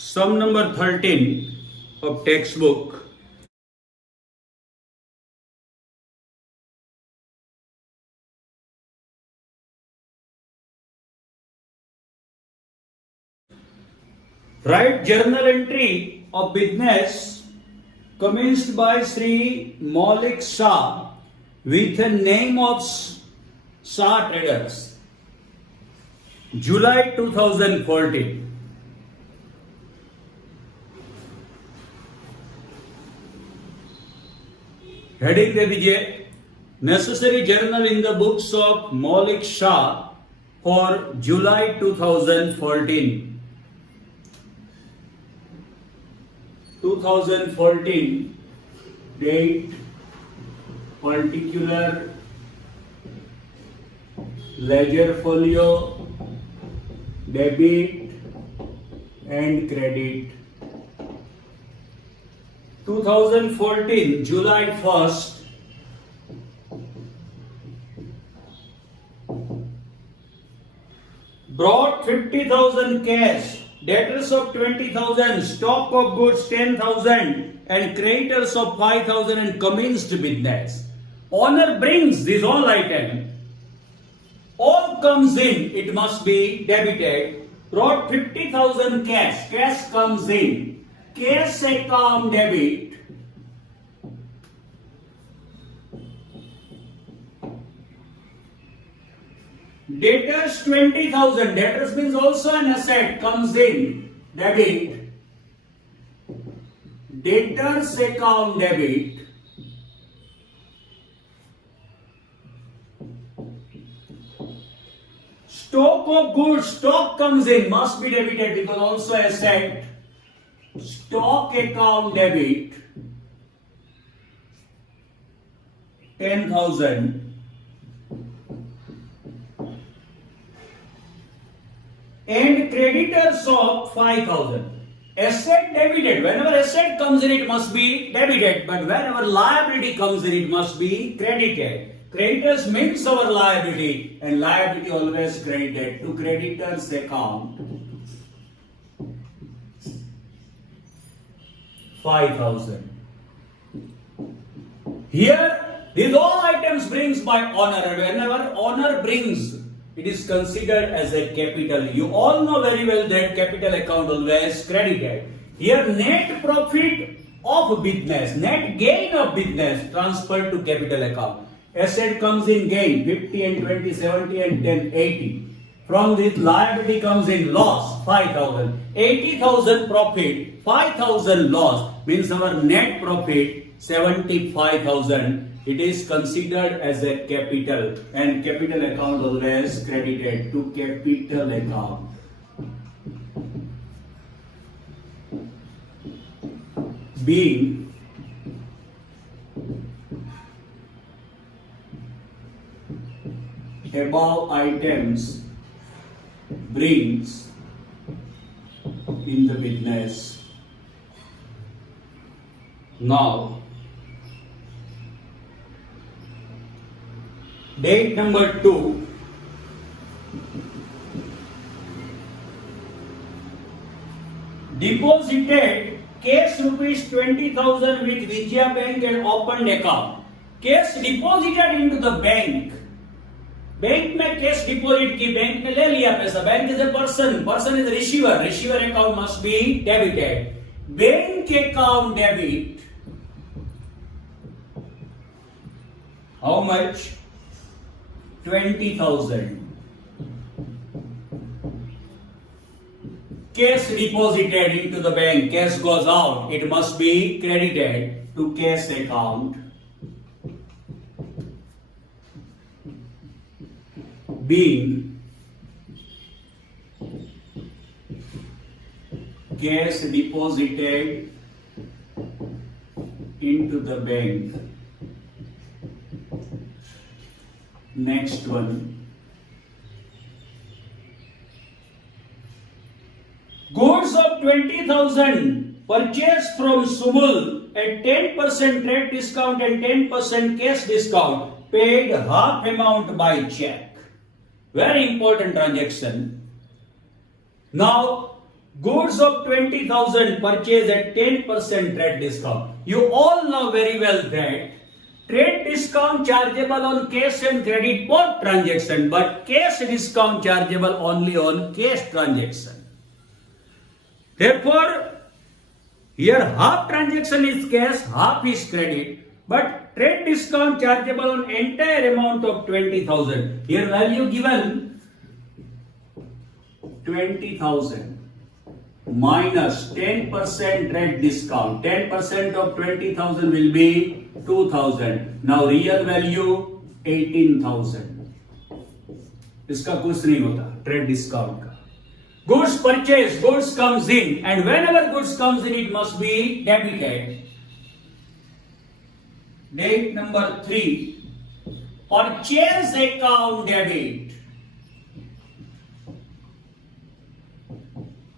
Sum number 13 of textbook. Write journal entry of business commenced by Sri Maulik Shah with a name of Shah Traders. July 2014. Heading दे दीजिए necessary journal in the books of मौलिक Shah for July 2014. 2014 date, particular, ledger folio, debit and credit. 2014 July 1st, brought 50,000 cash, debtors of 20,000, stock of goods 10,000 and creditors of 5,000 and commenced business. Owner brings these all items. All comes in, it must be debited. Brought 50,000 cash, cash comes in. Cash account debit. Debtors 20,000. Debtors means also an asset comes in. Debit. Debtors account debit. Stock of goods. Stock comes in. Must be debited because also asset. Stock account debit 10,000 and creditors of 5,000. Asset debited. Whenever asset comes in, it must be debited, but whenever liability comes in, it must be credited. Creditors means our liability, and liability always credited to creditors account. 5,000. Here, these all items brings by owner. Whenever owner brings, it is considered as a capital. You all know very well that capital account always credited. Here, net profit of business, net gain of business transferred to capital account. Asset comes in gain 50 and 20, 70 and 10, 80. From this liability comes in loss 5,000. 80,000 profit, 5,000 loss means our net profit 75,000. It is considered as a capital and capital account always credited to capital account. Being above items brings in the business. Now, date number 2, deposited cash rupees 20,000 with Vijaya Bank and opened account. Cash deposited into the bank. Bank में cash deposit की, bank ने ले लिया पैसा. Bank is a person, person is receiver, receiver account must be debited. Bank account debit how much 20,000. Cash deposited into the bank, cash goes out, it must be credited to cash account. Being cash deposited into the bank. Next one. Goods of 20,000 purchased from Sumul at 10% trade discount and 10% cash discount, paid half amount by check. Very important transaction. Now, Goods of 20,000 purchased at 10% trade discount. You all know very well that trade discount chargeable on cash and credit both transaction, but cash discount chargeable only on cash transaction. Therefore, here half transaction is cash, half is credit, but trade discount chargeable on entire amount of 20,000. Here value given 20,000 minus 10% trade discount. 10% of 20,000 will be 2,000. Now real value 18,000. इसका कुछ नहीं होता trade discount का. Goods purchase, goods comes in, and whenever goods comes in, it must be debited. Date number 3, purchase account debit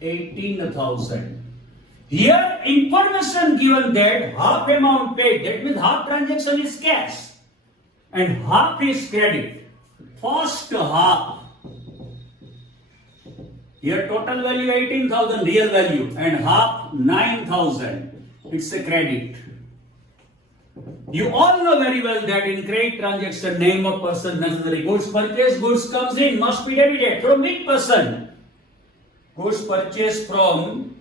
18,000. Here information given that half amount paid, that means half transaction is cash and half is credit. First half. Here total value 18,000 real value and half 9,000. It's a credit. You all know very well that in credit transaction name of person necessary. Goods purchased, goods comes in, must be debited. From which person? Goods purchased from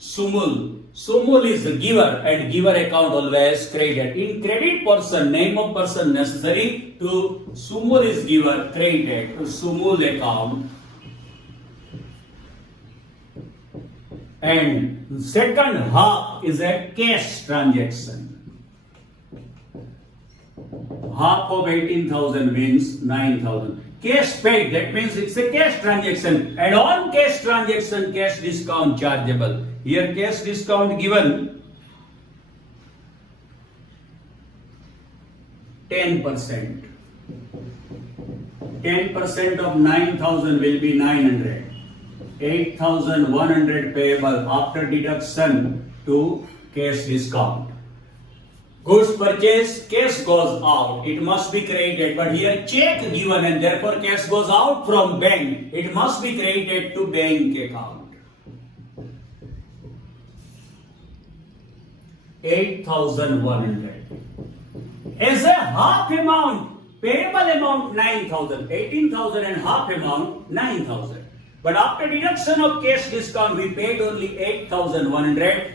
Sumul. Sumul is the giver and giver account always credited. In credit person, name of person necessary to Sumul is giver credited to Sumul account. And second half is a cash transaction. Half of 18,000 means 9,000. Cash paid, that means it's a cash transaction. And on cash transaction, cash discount chargeable. Here cash discount given 10%. 10% of 9,000 will be 900. 8,100 payable after deduction to cash discount. Goods purchase, cash goes out. It must be credited. But here check given and therefore cash goes out from bank. It must be credited to bank account. 8,100. As a half amount, payable amount 9,000. 18,000 and half amount 9,000. But after deduction of cash discount, we paid only 8,100.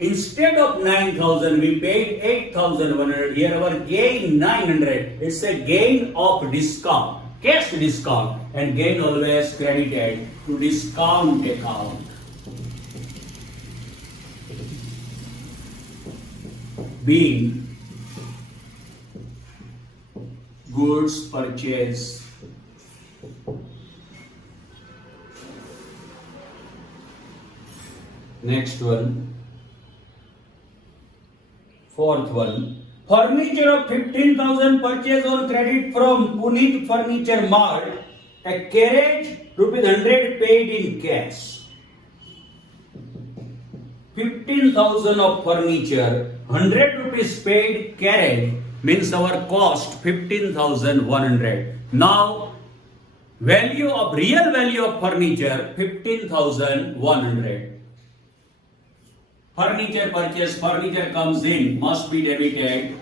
Instead of 9,000, we paid 8,100. Here our gain 900. It's a gain of discount, cash discount, and gain always credited to discount account. Being goods purchase. Next one, fourth one. Furniture of 15,000 purchased on credit from Puneet Furniture Mart. A carriage ₹100 paid in cash. 15,000 of furniture, 100 rupees paid carriage means our cost 15,100. Now value of real value of furniture 15,100. Furniture purchase, furniture comes in, must be debited.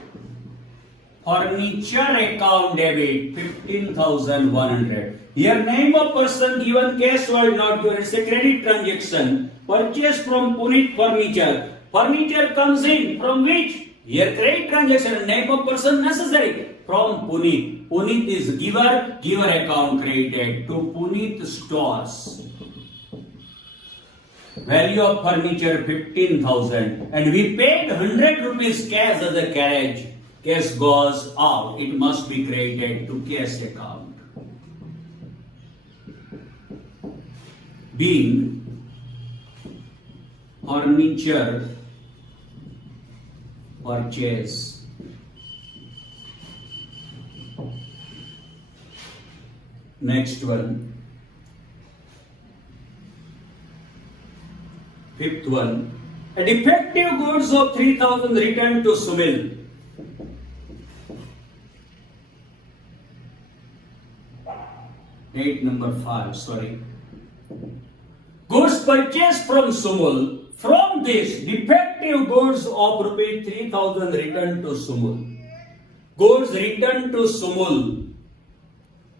Furniture account debit 15,100. Here name of person given, cash word not given. It's a credit transaction. Purchase from Puneet Furniture. Furniture comes in from which? Here credit transaction. Name of person necessary. From Puneet. Puneet is giver. Giver account credited to Puneet Stores. Value of furniture 15,000 and we paid 100 rupees cash as a carriage. Cash goes out. It must be credited to cash account. Being furniture purchase. Next one. Fifth one, a defective goods of 3,000 returned to Sumil. Date number 5, sorry. Goods purchased from Sumul. From this, defective goods of rupees 3,000 returned to Sumul. Goods returned to Sumul.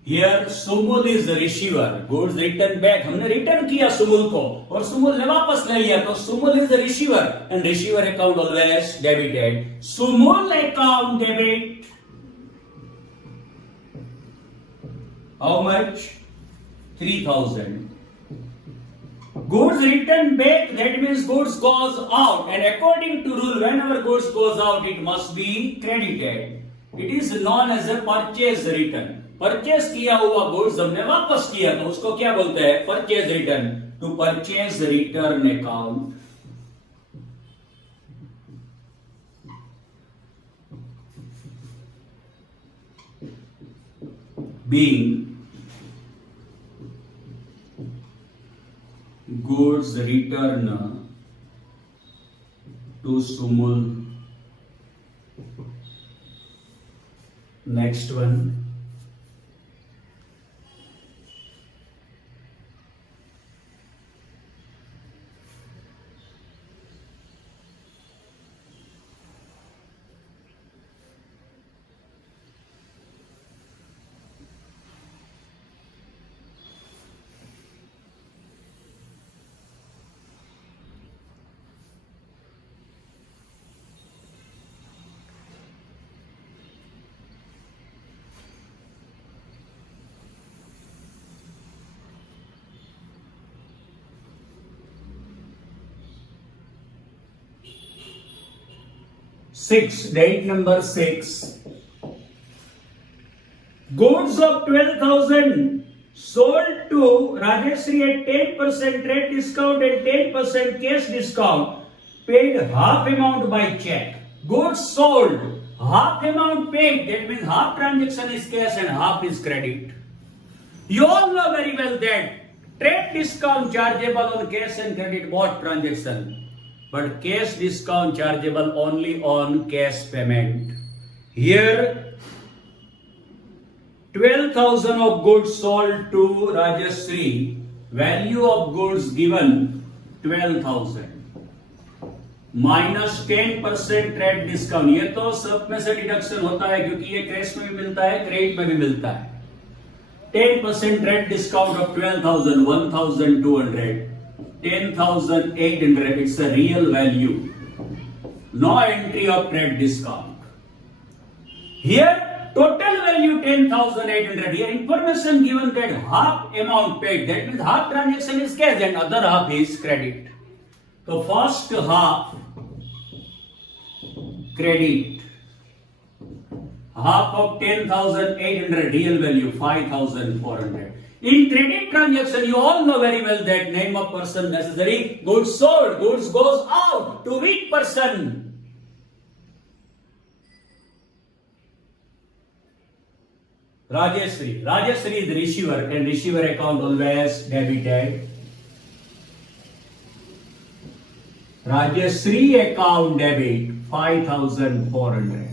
Here Sumul is the receiver. Goods returned back. हमने return किया सुमुल को और सुमुल ने वापस ले लिया, तो Sumul is the receiver and receiver account always debited. Sumul account debit. How much? 3,000. Goods returned back, that means goods goes out, and according to rule, whenever goods goes out, it must be credited. It is known as a purchase return. Purchase किया हुआ goods हमने वापस किया, तो उसको क्या बोलते हैं? Purchase return. To purchase return account. Being goods return to Sumul. Next one. Date number 6. Goods of 12,000 sold to Rajeshri at 10% trade discount and 10% cash discount. Paid half amount by check. Goods sold, half amount paid. That means half transaction is cash and half is credit. You all know very well that trade discount chargeable on cash and credit both transaction. But cash discount chargeable only on cash payment. Here 12,000 of goods sold to Rajeshri. Value of goods given 12,000. minus 10% trade discount. ये तो सब में से deduction होता है क्योंकि ये cash में भी मिलता है, क्रेडिट में भी मिलता है. 10% trade discount of 12,000, 1,200, 10,800. It's a real value. No entry of trade discount. Here total value 10,800. Here information given that half amount paid. That means half transaction is cash and other half is credit. So first half credit. Half of 10,800 real value 5,400. In credit transaction, you all know very well that name of person necessary. Goods sold, goods goes out to which person? Rajeshri. Rajeshri is the receiver and receiver account always debited. Rajeshri account debit 5,400.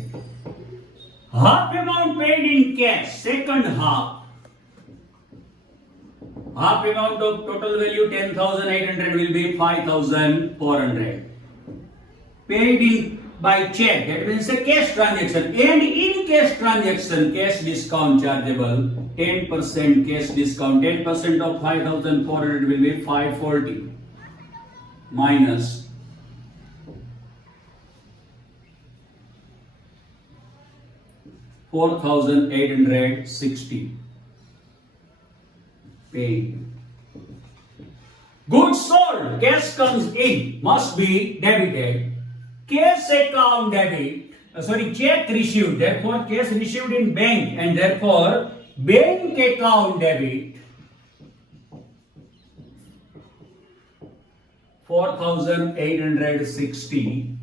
Half amount paid in cash, second half. Half amount of total value 10,800 will be 5,400. Paid in by check, that means a cash transaction. And in cash transaction, cash discount chargeable, 10% cash discount. 10% of 5,400 will be 540 minus 4,860. Paid. Goods sold, cash comes in, must be debited. Cash account debit, check received, therefore cash received in bank and therefore bank account debit 4,860.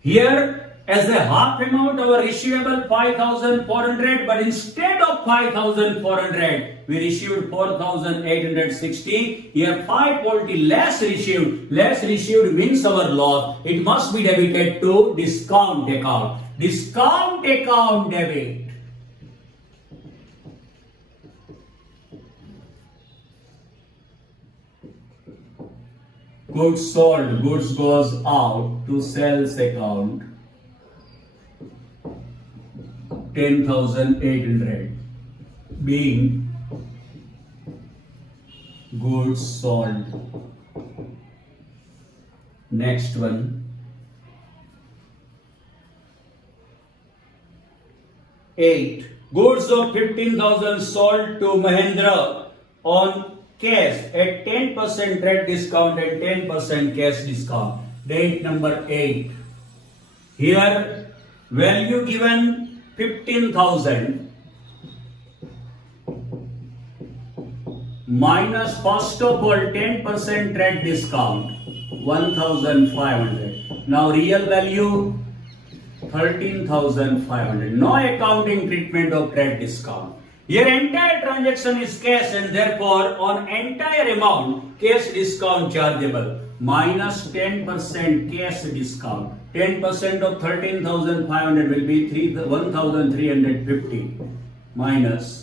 Here as a half amount our receivable 5,400, but instead of 5,400 we received 4,860. Here 540 less received means our loss. It must be debited to discount account. Discount account debit. goods sold, goods goes out to sales account 10,800 being goods sold. Next one. 8. Goods of 15,000 sold to Mahendra on cash at 10% trade discount and 10% cash discount. Date number 8. Here value given 15,000 minus first of all 10% trade discount 1,500. Now real value 13,500. No accounting treatment of trade discount. Here entire transaction is cash and therefore on entire amount cash discount chargeable minus 10% cash discount. 10% of 13,500 will be 1,350 minus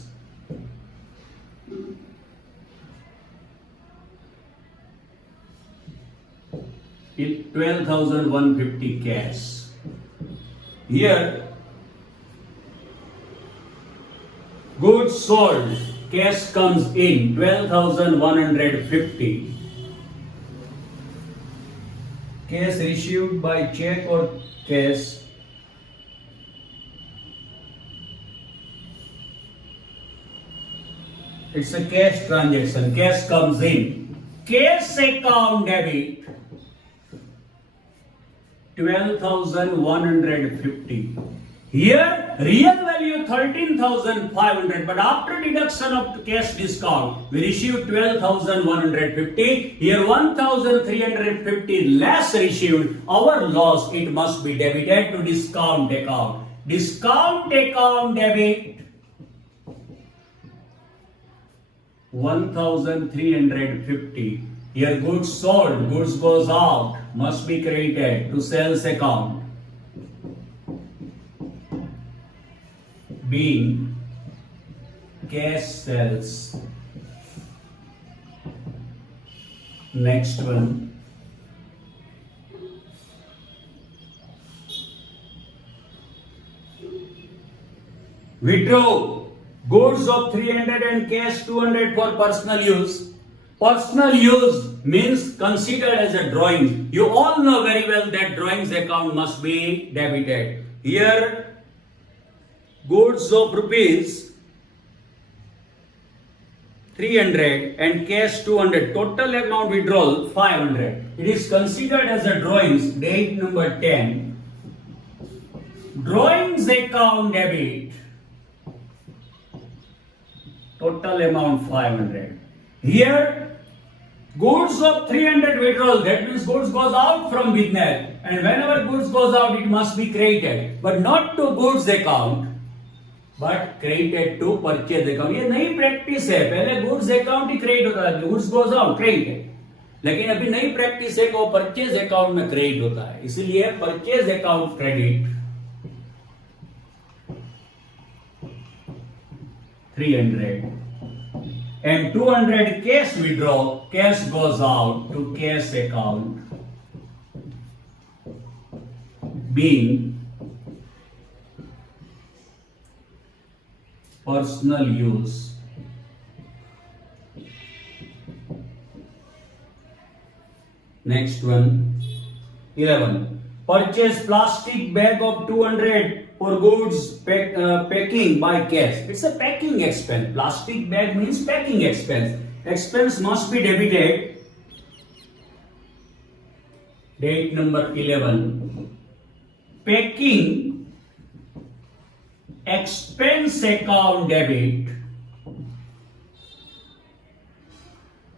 12,150 cash. Here, goods sold, cash comes in 12,150. Cash received by check or cash. It's a cash transaction. Cash comes in. Cash account debit 12,150. Here real value 13,500, but after deduction of cash discount we received 12,150. Here 1,350 less received. Our loss, it must be debited to discount account. Discount account debit 1,350. Here goods sold, goods goes out, must be credited to sales account being cash sales. Next one. Withdraw goods of 300 and cash 200 for personal use. Personal use means considered as a drawing. You all know very well that drawings account must be debited. Here goods of rupees 300 and cash 200. Total amount withdrawal 500. It is considered as a drawings. Date number 10. Drawings account debit. Total amount 500. Here goods of 300 withdrawal, that means goods goes out from business, and whenever goods goes out it must be credited, but not to goods account but credited to purchase account. ये नई practice है, पहले goods account ही credit होता था, goods goes out credited, लेकिन अभी नई practice है कि वो परचेज अकाउंट में क्रेडिट होता है, इसलिए purchase account credit 300 and 200 cash withdraw, cash goes out to cash account being personal use. Next one, 11. Purchase plastic bag of 200 for goods packing by cash. It's a packing expense. Plastic bag means packing expense. Expense must be debited. Date number 11. Packing expense account debit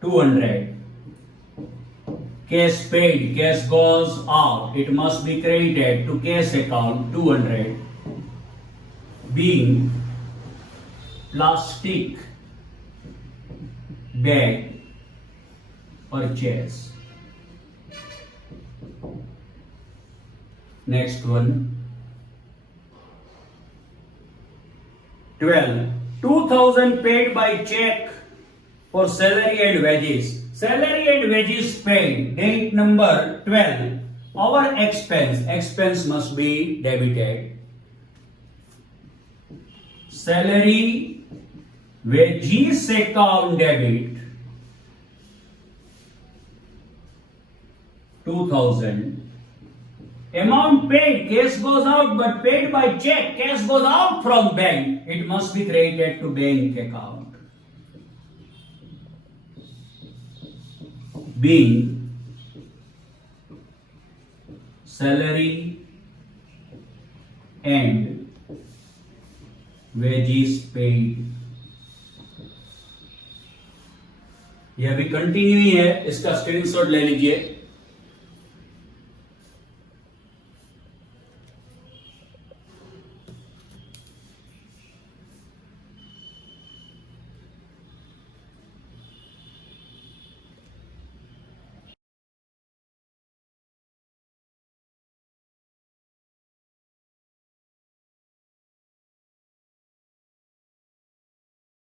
200. Cash paid, cash goes out. It must be credited to cash account 200. Being plastic bag purchase. Next one. 12. 2,000 paid by check for salary and wages. Salary and wages paid. Date number 12. Our expense must be debited. Salary wages account debit 2000. Amount paid, cash goes out but paid by check. Cash goes out from bank. It must be credited to bank account. Being salary and wages paid. यह अभी continue ही है, इसका screenshot ले लीजिए.